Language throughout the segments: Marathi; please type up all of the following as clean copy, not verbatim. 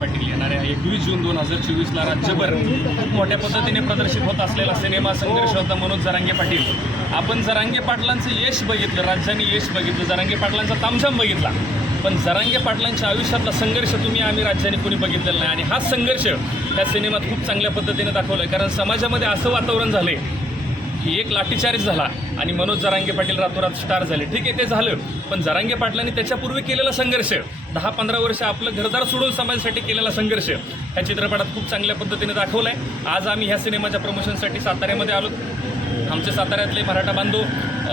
पाटील येणाऱ्या 21 जून 2024ला राज्यभर खूप मोठ्या पद्धतीने प्रदर्शित होत असलेला सिनेमा संघर्ष होता मनोज जरांगे पाटील. आपण जरांगे पाटलांचं यश बघितलं, राज्याने यश बघितलं, जरांगे पाटलांचा तामझाम बघितला, पण जरांगे पाटलांच्या आयुष्यातला संघर्ष आम्ही राज्याने कुणी बघितलेला नाही. आणि हा संघर्ष त्या सिनेमात खूप चांगल्या पद्धतीने दाखवला आहे. कारण समाजामध्ये असं वातावरण झालं आहे की एक लाठीचार्ज झाला आणि मनोज जरांगे पाटील रातोरात स्टार झाले. ठीक आहे, ते झालं, पण जरांगे पाटलांनी त्याच्यापूर्वी केलेला संघर्ष, 10-15 वर्ष आपलं घरदार सोडून समाजासाठी केलेला संघर्ष ह्या चित्रपटात खूप चांगल्या पद्धतीने दाखवला आहे. आज आम्ही ह्या सिनेमाच्या प्रमोशनसाठी साताऱ्यामध्ये आलो. आमचे साताऱ्यातले मराठा बांधव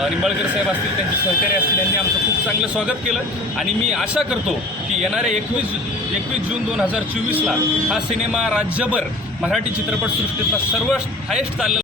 निंबाळकर साहेब असतील, त्यांचे सहकारी असतील, यांनी आमचं खूप चांगलं स्वागत केलं. आणि मी आशा करतो की येणाऱ्या 21 जून 2024ला हा सिनेमा राज्यभर मराठी चित्रपटसृष्टीतला सर्वात हायेस्ट चाललेला